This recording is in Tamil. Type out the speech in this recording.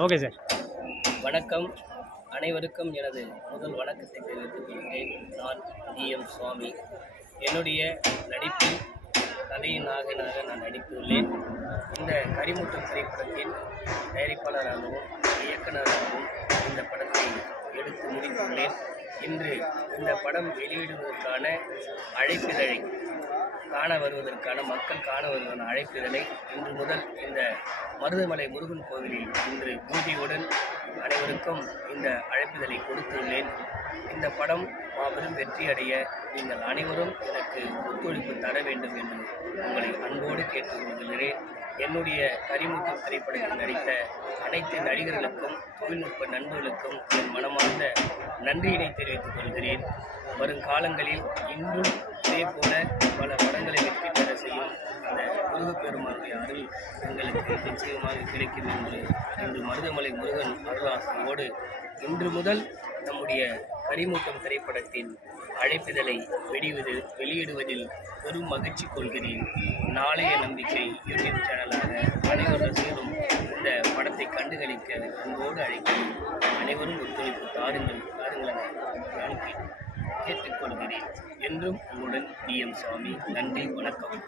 Okay sir. வணக்கம். அனைவருக்கும் எனது முதல் வணக்கத்தை தெரிவித்துக் கொள்கிறேன். நான் டிஎம் சுவாமி. என்னுடைய நடிப்பில் கதையின் நாயகனாக நான் நடித்துள்ளேன். இந்த கரிமுட்டம் திரைப்படத்தின் தயாரிப்பாளராகவும் இயக்குநராகவும் இந்த படத்தை எடுத்து முடித்துள்ளேன். இன்று இந்த படம் வெளியிடுவதற்கான அழைப்பிதழை மக்கள் காண வருவதற்கான அழைப்பிதழை இன்று முதல் இந்த மருதமலை முருகன் கோவிலில் இன்று பூஜையுடன் அனைவருக்கும் இந்த அழைப்பிதழை கொடுத்துள்ளேன். இந்த படம் மாபெரும் வெற்றி அடைய நீங்கள் அனைவரும் எனக்கு ஒத்துழைப்பு தர வேண்டும் என்று உங்களை அன்போடு கேட்டுக்கொள்கிறேன். என்னுடைய கரிமுட்டம் திரைப்படத்தில் நடித்த அனைத்து நடிகர்களுக்கும் தொழில்நுட்ப நண்பர்களுக்கும் என் மனமார்ந்த நன்றியினை தெரிவித்துக் கொள்கிறேன். வருங்காலங்களில் இன்றும் இதே போல பல படங்களை வெற்றி பெற செய்யும் அந்த முருகப்பெருமானுடைய அருள் எங்களுக்கு நிச்சயமாக கிடைக்கும் என்று இன்று மருதமலை முருகன் அருளாசியோடு இன்று முதல் நம்முடைய கரிமுட்டம் திரைப்படத்தின் அழைப்பிதழை வெளியிடுவதில் பெரும் மகிழ்ச்சி கொள்கிறேன். நாளைய நம்பிக்கை யூடியூப் சேனலாக அனைவரும் இந்த படத்தை கண்டுகளிக்க அன்போடு அழைக்கிறேன். அனைவரும் ஒத்துழைப்பு தாருங்கள் நான் கேட்டுக்கொள்கிறேன். என்றும் உங்களுடன் டிஎம் சுவாமி. நன்றி, வணக்கம்.